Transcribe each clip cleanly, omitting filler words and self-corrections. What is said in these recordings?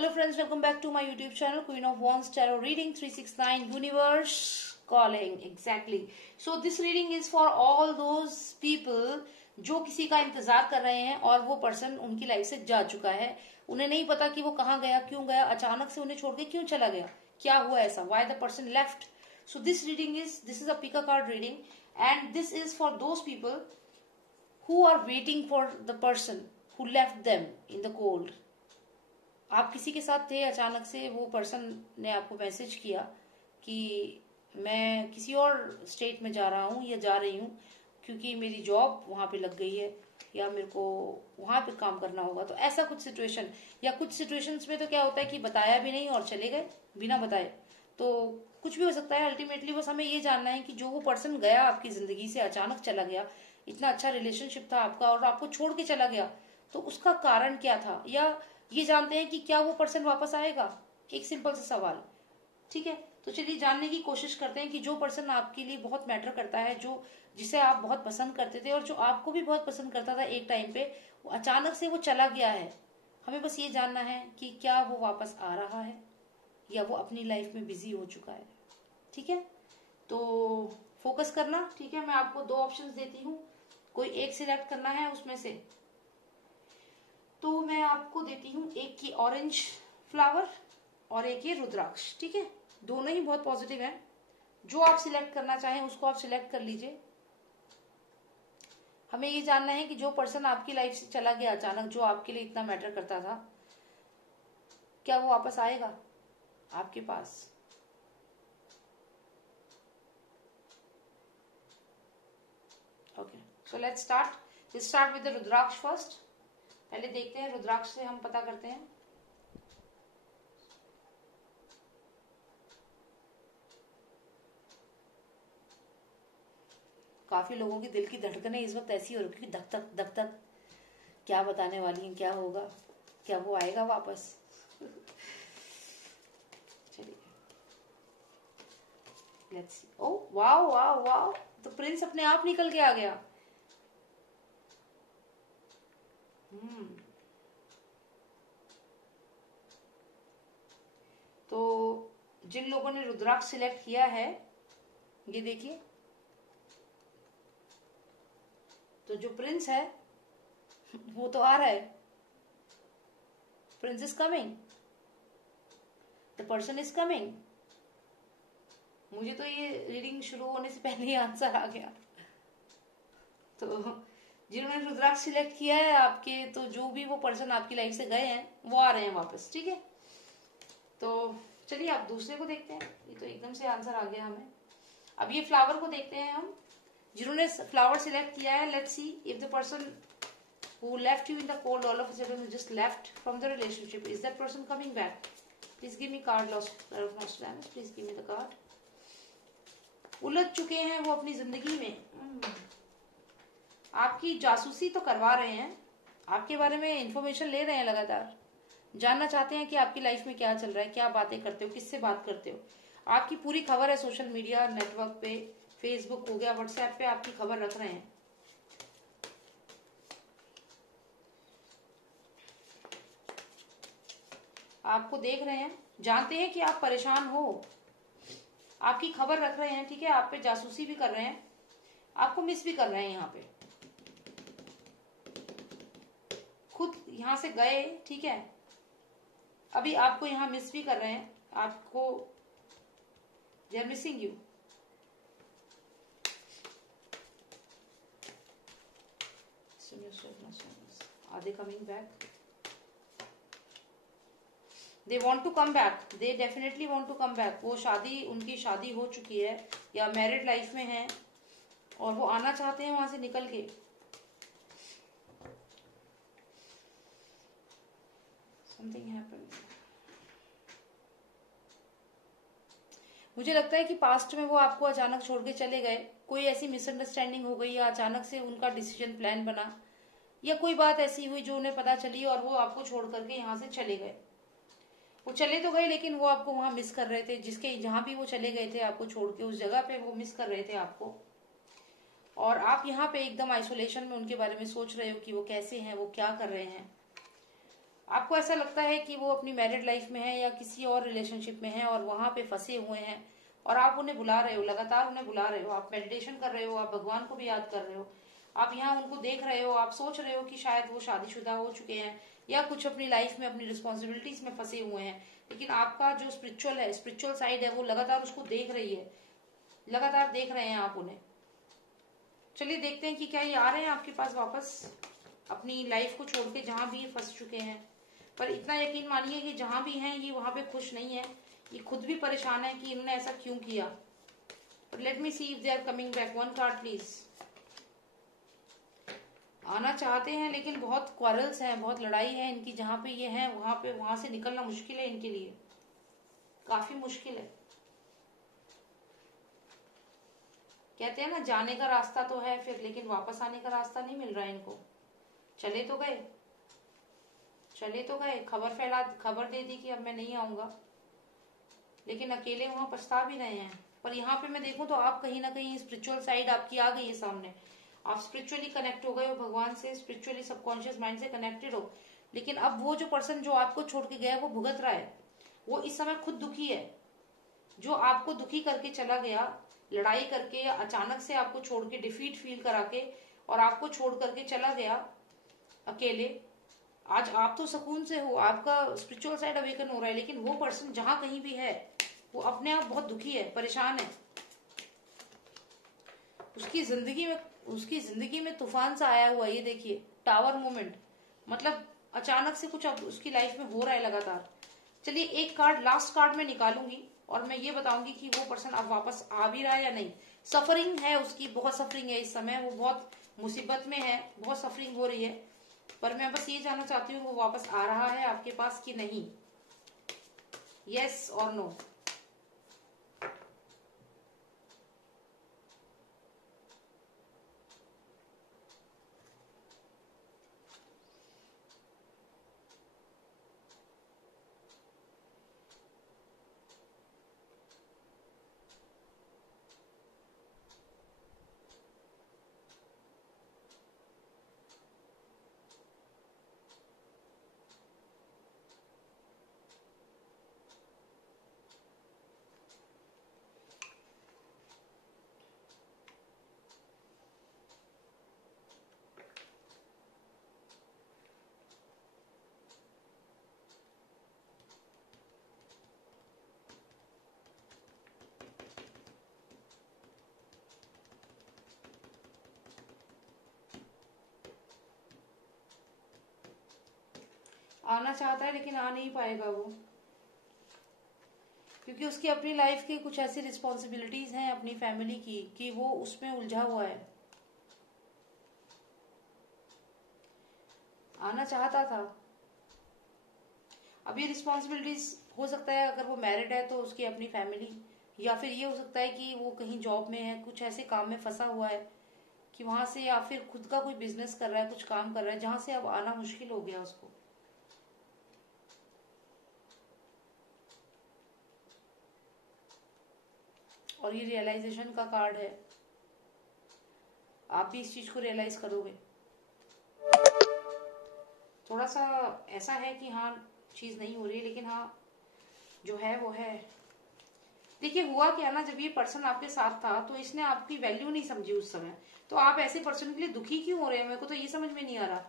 Hello friends, welcome back to my YouTube channel Queen of Wands Tarot Reading 369 Universe Calling. Exactly. So this reading is for all those people जो किसी का इंतजार कर रहे हैं और वो पर्सन उनकी लाइफ से जा चुका है। उन्हें नहीं पता कि वो कहाँ गया, क्यों गया, अचानक से उन्हें छोड़ के क्यों चला गया, क्या हुआ ऐसा, why the person left. So this is a pick a card reading and this is for those people who are waiting for the person who left them in the cold. आप किसी के साथ थे, अचानक से वो पर्सन ने आपको मैसेज किया कि मैं किसी और स्टेट में जा रहा हूँ या जा रही हूँ क्योंकि मेरी जॉब वहां पे लग गई है या मेरे को वहां पे काम करना होगा। तो ऐसा कुछ सिचुएशन, या कुछ सिचुएशंस में तो क्या होता है कि बताया भी नहीं और चले गए बिना बताए। तो कुछ भी हो सकता है। अल्टीमेटली बस हमें ये जानना है कि जो वो पर्सन गया आपकी जिंदगी से, अचानक चला गया, इतना अच्छा रिलेशनशिप था आपका और आपको छोड़ के चला गया, तो उसका कारण क्या था, या ये जानते हैं कि क्या वो पर्सन वापस आएगा। एक सिंपल सा सवाल, ठीक है। तो चलिए जानने की कोशिश करते हैं कि जो पर्सन आपके लिए बहुत मैटर करता है, जो जिसे आप बहुत पसंद करते थे और जो आपको भी बहुत पसंद करता था एक टाइम पे, वो अचानक से वो चला गया है। हमें बस ये जानना है कि क्या वो वापस आ रहा है या वो अपनी लाइफ में बिजी हो चुका है। ठीक है, तो फोकस करना। ठीक है, मैं आपको दो ऑप्शंस देती हूँ, कोई एक सिलेक्ट करना है उसमें से। तो मैं आपको देती हूँ एक की ऑरेंज फ्लावर और एक ये रुद्राक्ष। ठीक है, दोनों ही बहुत पॉजिटिव हैं। जो आप सिलेक्ट करना चाहें उसको आप सिलेक्ट कर लीजिए। हमें ये जानना है कि जो पर्सन आपकी लाइफ से चला गया अचानक, जो आपके लिए इतना मैटर करता था, क्या वो वापस आएगा आपके पास। Okay, so let's start with the rudraksha first. पहले देखते हैं, रुद्राक्ष से हम पता करते हैं। काफी लोगों की दिल की धड़कनें इस वक्त ऐसी हो रही है, धक धक धक धक, क्या बताने वाली हैं, क्या होगा, क्या वो आएगा वापस। चलिए let's see. Oh wow wow wow, तो प्रिंस अपने आप निकल के आ गया। तो जिन लोगों ने रुद्राक्ष सिलेक्ट किया है, ये देखिए, तो जो प्रिंस है वो तो आ रहा है। Prince is coming, the person is coming. मुझे तो ये रीडिंग शुरू होने से पहले ही आंसर आ गया। तो जिन्होंने रुद्राक्ष सिलेक्ट किया है आपके, तो जो भी वो पर्सन आपकी लाइफ से गए हैं वो आ रहे हैं वापस। ठीक है, तो चलिए आप दूसरे को देखते हैं। ये तो एकदम से आंसर आ गया हमें। अब ये फ्लावर को देखते हैं हम, जिन्होंने फ्लावर सिलेक्ट किया है। Let's see if the person who left you in the cold all of a sudden just left from the relationship, is that person coming back? Please give me card, Lord of Nostradamus, please give me the card. उलझ चुके हैं वो अपनी जिंदगी में, आपकी जासूसी तो करवा रहे हैं, आपके बारे में इंफॉर्मेशन ले रहे हैं, लगातार जानना चाहते हैं कि आपकी लाइफ में क्या चल रहा है, क्या बातें करते हो, किससे बात करते हो। आपकी पूरी खबर है सोशल मीडिया नेटवर्क पे, फेसबुक हो गया, व्हाट्सएप पे आपकी खबर रख रहे हैं। आपको देख रहे हैं, जानते हैं कि आप परेशान हो, आपकी खबर रख रहे हैं। ठीक है, आप पे जासूसी भी कर रहे हैं, आपको मिस भी कर रहे हैं। यहाँ पे खुद यहाँ से गए, ठीक है, अभी आपको यहाँ मिस भी कर रहे हैं, आपको they are missing you. Are they coming back? They want to come back. They definitely want to come back. वो उनकी शादी हो चुकी है या मैरिड लाइफ में है और वो आना चाहते हैं वहां से निकल के। Something happened. मुझे लगता है कि पास्ट में वो आपको अचानक छोड़ के चले गए, कोई ऐसी मिसअंडरस्टैंडिंग हो गई या अचानक से उनका डिसीजन प्लान बना, या कोई बात ऐसी हुई जो उन्हें पता चली और वो आपको छोड़ करके यहाँ से चले गए। वो चले तो गए लेकिन वो आपको वहां मिस कर रहे थे, जिसके जहां भी वो चले गए थे आपको छोड़ के, उस जगह पे वो मिस कर रहे थे आपको। और आप यहाँ पे एकदम आइसोलेशन में उनके बारे में सोच रहे हो कि वो कैसे हैं, वो क्या कर रहे हैं। आपको ऐसा लगता है कि वो अपनी मैरिड लाइफ में है या किसी और रिलेशनशिप में है और वहां पे फंसे हुए हैं, और आप उन्हें बुला रहे हो, लगातार उन्हें बुला रहे हो, आप मेडिटेशन कर रहे हो, आप भगवान को भी याद कर रहे हो, आप यहाँ उनको देख रहे हो, आप सोच रहे हो कि शायद वो शादीशुदा हो चुके हैं या कुछ अपनी लाइफ में अपनी रिस्पॉन्सिबिलिटीज में फंसे हुए हैं, लेकिन आपका जो स्पिरिचुअल है, स्पिरिचुअल साइड है, वो लगातार उसको देख रही है, लगातार देख रहे हैं आप उन्हें। चलिए देखते हैं कि क्या ये आ रहे हैं आपके पास वापस, अपनी लाइफ को छोड़ के जहां भी ये फंस चुके हैं। पर इतना यकीन मानिए कि जहां भी हैं ये वहां पे खुश नहीं है, ये खुद भी परेशान है कि इन्होंने ऐसा क्यों किया। But let me see if they are coming back. One card please. आना चाहते हैं लेकिन बहुत क्वारल्स हैं, बहुत लड़ाई है इनकी, जहां पे ये है वहां से निकलना मुश्किल है इनके लिए, काफी मुश्किल है। कहते हैं ना, जाने का रास्ता तो है फिर, लेकिन वापस आने का रास्ता नहीं मिल रहा है इनको। चले तो गए, चले तो गए, खबर दे दी कि अब मैं नहीं आऊंगा, लेकिन अकेले वहां पछता भी रहे हैं। पर यहाँ पे मैं देखूं तो आप कहीं ना कहीं स्पिरिचुअल साइड आपकी आ गई है सामने, आप स्पिरिचुअली कनेक्ट हो गए हो भगवान से, स्पिरिचुअली सबकॉन्शियस माइंड से कनेक्टेड हो। लेकिन अब वो जो पर्सन जो आपको छोड़ के गया वो भुगत रहा है, वो इस समय खुद दुखी है। जो आपको दुखी करके चला गया, लड़ाई करके या अचानक से आपको छोड़ के, डिफीट फील करा के और आपको छोड़ करके चला गया अकेले, आज आप तो सुकून से हो, आपका स्पिरिचुअल साइड अवेकन हो रहा है, लेकिन वो पर्सन जहां कहीं भी है वो अपने आप बहुत दुखी है, परेशान है। उसकी जिंदगी में तूफान सा आया हुआ, ये देखिए टावर मोमेंट, मतलब अचानक से कुछ अब उसकी लाइफ में हो रहा है लगातार। चलिए एक कार्ड, लास्ट कार्ड मैं निकालूंगी और मैं ये बताऊंगी कि वो पर्सन अब वापस आ भी रहा है या नहीं। सफरिंग है उसकी, बहुत सफरिंग है इस समय, वो बहुत मुसीबत में है, बहुत सफरिंग हो रही है। पर मैं बस ये जानना चाहती हूँ वो वापस आ रहा है आपके पास कि नहीं, यस और नो। आना चाहता है लेकिन आ नहीं पाएगा वो, क्योंकि उसकी अपनी लाइफ की कुछ ऐसी रिस्पॉन्सिबिलिटीज हैं अपनी फैमिली की कि वो उसमें उलझा हुआ है। आना चाहता था, अब ये रिस्पॉन्सिबिलिटीज हो सकता है अगर वो मैरिड है तो उसकी अपनी फैमिली, या फिर ये हो सकता है कि वो कहीं जॉब में है, कुछ ऐसे काम में फंसा हुआ है कि वहां से, या फिर खुद का कोई बिजनेस कर रहा है, कुछ काम कर रहा है जहां से अब आना मुश्किल हो गया उसको। और ये रियलाइजेशन का कार्ड है, आप भी इस चीज को रियलाइज करोगे। थोड़ा सा ऐसा है कि हाँ चीज नहीं हो रही, लेकिन हाँ जो है वो है। देखिए हुआ क्या ना, जब ये पर्सन आपके साथ था तो इसने आपकी वैल्यू नहीं समझी उस समय, तो आप ऐसे पर्सन के लिए दुखी क्यों हो रहे हैं, मेरे को तो ये समझ में नहीं आ रहा।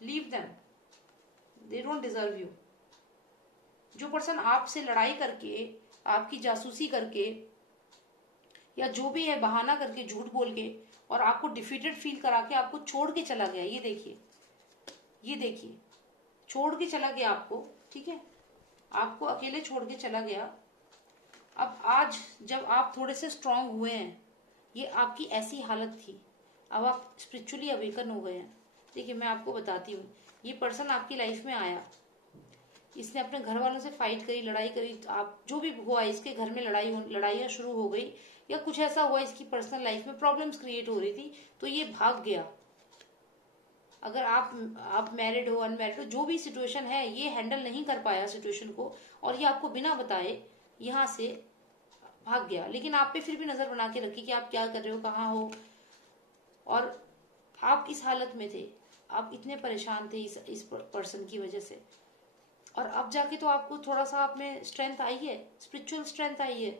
Leave them, they don't deserve you. जो पर्सन आपसे लड़ाई करके, आपकी जासूसी करके, या जो भी है बहाना करके, झूठ बोल के, और आपको डिफीटेड फील करा के आपको छोड़ के चला गया, ये देखिए, ये देखिए, छोड़ के चला गया आपको, ठीक है, आपको अकेले छोड़ के चला गया। अब आज जब आप थोड़े से स्ट्रांग हुए हैं, ये आपकी ऐसी हालत थी, अब आप स्पिरिचुअली अवेकन हो गए हैं। देखिए मैं आपको बताती हूँ, ये पर्सन आपकी लाइफ में आया, इसने अपने घर वालों से फाइट करी, लड़ाई करी, आप जो भी हुआ, इसके घर में लड़ाइयाँ शुरू हो गई, या कुछ ऐसा हुआ, इसकी पर्सनल लाइफ में प्रॉब्लम्स क्रिएट हो रही थी, तो ये भाग गया। अगर आप मैरिड हो, अनमैरिड हो, जो भी सिचुएशन है, ये हैंडल नहीं कर पाया सिचुएशन को, और ये आपको बिना बताए यहाँ से भाग गया। लेकिन आप पे फिर भी नजर बना के रखी कि आप क्या कर रहे हो, कहाँ हो, और आप इस हालत में थे। आप इतने परेशान थे इस पर्सन की वजह से, और अब जाके तो आपको थोड़ा सा आप में स्ट्रेंथ आई है, स्पिरिचुअल स्ट्रेंथ आई है।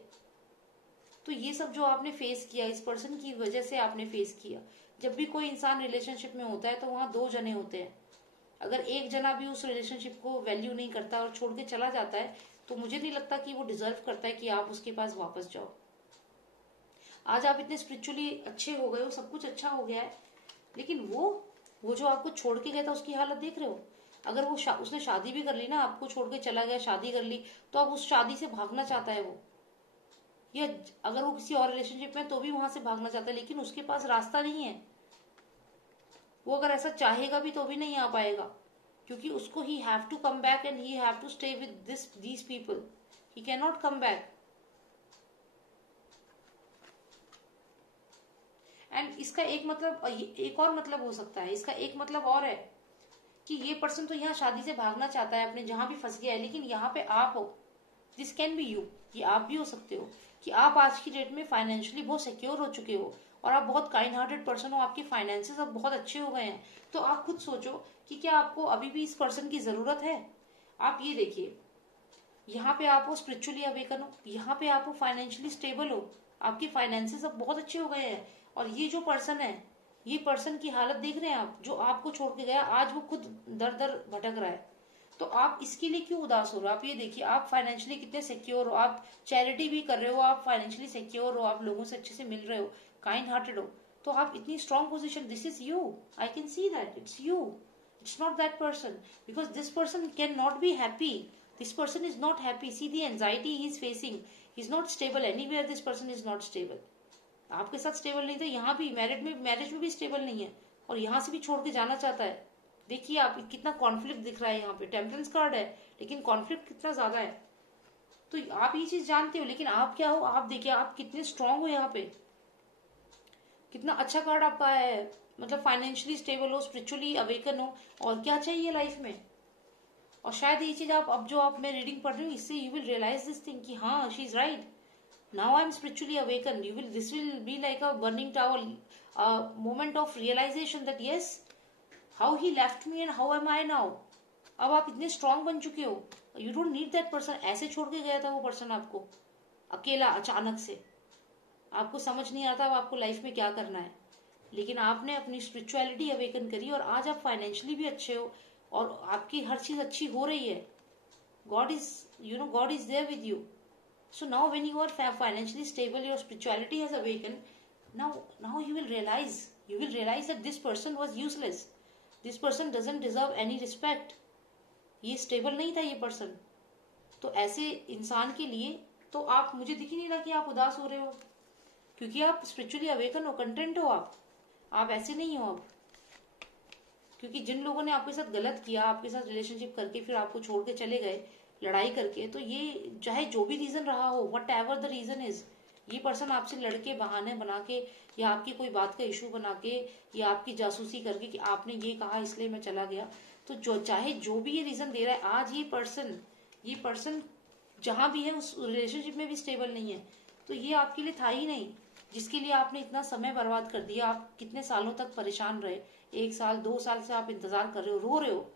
तो ये सब जो आपने फेस किया इस पर्सन की वजह से आपने फेस किया। जब भी कोई इंसान रिलेशनशिप में होता है तो वहां दो जने होते हैं। अगर एक जना भी उस रिलेशनशिप को वैल्यू नहीं करता और छोड़ के चला जाता है तो मुझे नहीं लगता कि वो डिजर्व करता है कि आप उसके पास वापस जाओ। आज आप इतने स्पिरिचुअली अच्छे हो गए हो, सब कुछ अच्छा हो गया है, लेकिन वो जो आपको छोड़ के गया था उसकी हालत देख रहे हो। अगर वो उसने शादी भी कर ली ना, आपको छोड़ के चला गया, शादी कर ली, तो अब उस शादी से भागना चाहता है वो, या अगर वो किसी और रिलेशनशिप में तो भी वहां से भागना चाहता है, लेकिन उसके पास रास्ता नहीं है। वो अगर ऐसा चाहेगा भी तो भी नहीं आ पाएगा, क्योंकि उसको he have to come back and he have to stay with these people, he can not come back. And इसका एक मतलब, एक और मतलब हो सकता है, इसका एक मतलब और है कि ये पर्सन तो यहाँ शादी से भागना चाहता है, अपने जहां भी फंस गया है, लेकिन यहाँ पे आप हो। दिस कैन बी यू, ये आप भी हो सकते हो कि आप आज की डेट में फाइनेंशियली बहुत सिक्योर हो चुके हो और आप बहुत काइंड हार्टेड पर्सन हो, आपके फाइनेंसेस अब बहुत अच्छे हो गए हैं। तो आप खुद सोचो कि क्या आपको अभी भी इस पर्सन की जरूरत है। आप ये देखिए, यहाँ पे आप हो स्पिरिचुअली अवेकन हो, यहाँ पे आप हो फाइनेंशियली स्टेबल हो, आपके फाइनेंसेस अब बहुत अच्छे हो गए हैं। और ये जो पर्सन है, ये पर्सन की हालत देख रहे हैं आप, जो आपको छोड़ के गया, आज वो खुद दर दर भटक रहा है। तो आप इसके लिए क्यों उदास हो रहे हो। आप ये देखिए, आप फाइनेंशियली कितने सिक्योर हो, आप चैरिटी भी कर रहे हो, आप फाइनेंशियली सिक्योर हो, आप लोगों से अच्छे से मिल रहे हो, काइंड हार्टेड हो, तो आप इतनी strong position, this is you, I can see that it's you, it's not that person, because this person can not be happy, this person is not happy, see the anxiety he is facing, he is not stable anywhere, this person is not stable. आपके साथ stable नहीं, तो यहाँ भी marriage में भी stable नहीं है, और यहाँ से भी छोड़ के जाना चाहता है। देखिए आप, कितना कॉन्फ्लिक्ट दिख रहा है यहाँ पे, टेम्परेंस कार्ड है, लेकिन कॉन्फ्लिक्ट कितना ज्यादा है। तो आप ये चीज जानते हो, लेकिन आप क्या हो, आप देखिए आप कितने स्ट्रांग हो, यहाँ पे कितना अच्छा कार्ड आपका है, मतलब फाइनेंशियली स्टेबल हो, स्पिरिचुअली अवेकन हो, और क्या चाहिए लाइफ में। और शायद ये चीज आप, अब जो आप मैं रीडिंग पढ़ रही हूँ, इससे you will realise this thing कि हाँ, she is right, now I'm spiritually awakened. This will be like a burning towel, a moment of realization that yes, how he left me and how am I now. अब आप इतने strong बन चुके हो, you don't need that person. ऐसे छोड़ के गया था वो पर्सन आपको अकेला, अचानक से, आपको समझ नहीं आता अब आपको लाइफ में क्या करना है, लेकिन आपने अपनी स्पिरिचुअलिटी अवेकन करी और आज आप फाइनेंशियली भी अच्छे हो और आपकी हर चीज अच्छी हो रही है। God is, God is there with you. So now when you are financially stable, your spirituality has awakened. Now you will realize that this person was useless. This person doesn't deserve any respect. ये stable नहीं था ये person. तो ऐसे इंसान के लिए तो आप, मुझे दिख ही नहीं रहा कि आप उदास हो रहे हो, क्योंकि आप स्पिरिचुअली अवेकन हो, कंटेंट हो आप ऐसे नहीं हो अब। क्योंकि जिन लोगों ने आपके साथ गलत किया, आपके साथ रिलेशनशिप करके फिर आपको छोड़ के चले गए, लड़ाई करके, तो ये चाहे जो भी रीजन रहा हो, whatever the reason is, ये पर्सन आपसे लड़के बहाने बना के या आपकी कोई बात का इशू बना के या आपकी जासूसी करके कि आपने ये कहा इसलिए मैं चला गया, तो चाहे जो भी ये रीजन दे रहा है, आज ये पर्सन जहां भी है उस रिलेशनशिप में भी स्टेबल नहीं है। तो ये आपके लिए था ही नहीं, जिसके लिए आपने इतना समय बर्बाद कर दिया। आप कितने सालों तक परेशान रहे, 1 साल 2 साल से आप इंतजार कर रहे हो, रो रहे हो,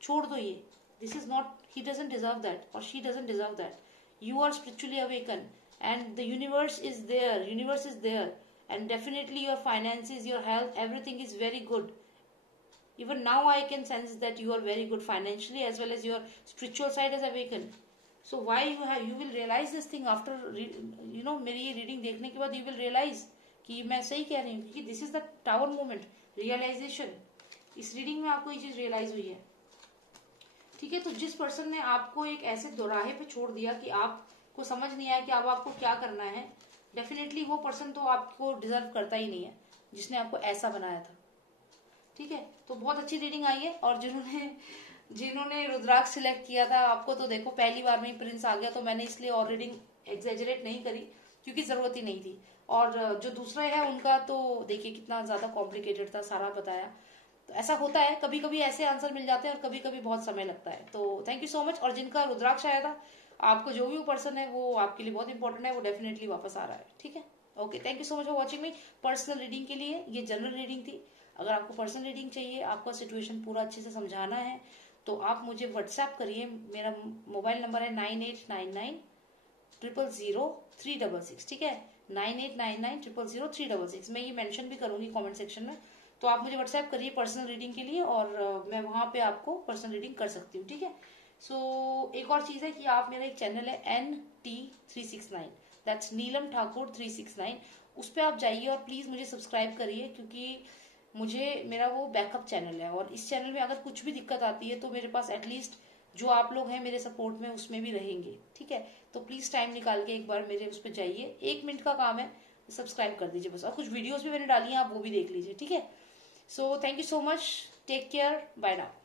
छोड़ दो ये। This is not, he doesn't deserve that or she doesn't deserve that. You are spiritually awakened and the universe is there and definitely your finances, your health, everything is very good. Even now I can sense that you are very good financially as well as your spiritual side has awakened. So why you will realize this thing after मेरी ये reading देखने के बाद you will realize कि मैं सही कह रही हूँ, क्योंकि this is the tower moment, realization. इस रीडिंग में आपको ये चीज रियलाइज हुई है, ठीक है। तो जिस पर्सन ने आपको एक ऐसे दोराहे पे छोड़ दिया कि आपको समझ नहीं आया कि अब आपको क्या करना है, डेफिनेटली वो पर्सन तो आपको डिजर्व करता ही नहीं है जिसने आपको ऐसा बनाया था, ठीक है। तो बहुत अच्छी रीडिंग आई है। और जिन्होंने रुद्राक्ष सिलेक्ट किया था, आपको तो देखो पहली बार में ही प्रिंस आ गया, तो मैंने इसलिए और रीडिंग एग्जेजरेट नहीं करी क्योंकि जरूरत ही नहीं थी। और जो दूसरा है उनका तो देखिए कितना ज्यादा कॉम्प्लिकेटेड था, सारा बताया। तो ऐसा होता है, कभी कभी ऐसे आंसर मिल जाते हैं और कभी कभी बहुत समय लगता है। तो थैंक यू सो मच। और जिनका रुद्राक्ष आया था, आपको जो भी वो पर्सन है वो आपके लिए बहुत इंपॉर्टेंट है, वो डेफिनेटली वापस आ रहा है, ठीक है। Okay, thank you so much for watching me. Personal reading के लिए ये जनरल रीडिंग थी। अगर आपको पर्सनल रीडिंग चाहिए, आपका सिचुएशन पूरा अच्छे से समझाना है, तो आप मुझे व्हाट्सएप करिए। मेरा मोबाइल नंबर है 9899000366, ठीक है, 9899000366। मैं ये मेंशन भी करूंगी कमेंट सेक्शन में, तो आप मुझे व्हाट्सएप करिए पर्सनल रीडिंग के लिए, और मैं वहां पे आपको पर्सनल रीडिंग कर सकती हूँ, ठीक है। सो एक और चीज है कि आप, मेरा एक चैनल है NT369, दैट्स नीलम ठाकुर 369, उस पर आप जाइए और प्लीज मुझे सब्सक्राइब करिए, क्योंकि मेरा वो बैकअप चैनल है, और इस चैनल में अगर कुछ भी दिक्कत आती है तो मेरे पास एटलीस्ट जो आप लोग हैं मेरे सपोर्ट में उसमें भी रहेंगे, ठीक है। तो प्लीज टाइम निकाल के एक बार मेरे उस पर जाइए, 1 मिनट का काम है, सब्सक्राइब कर दीजिए बस, और कुछ वीडियोस भी मैंने डाली हैं, आप वो भी देख लीजिए, ठीक है। So thank you so much, take care, bye now.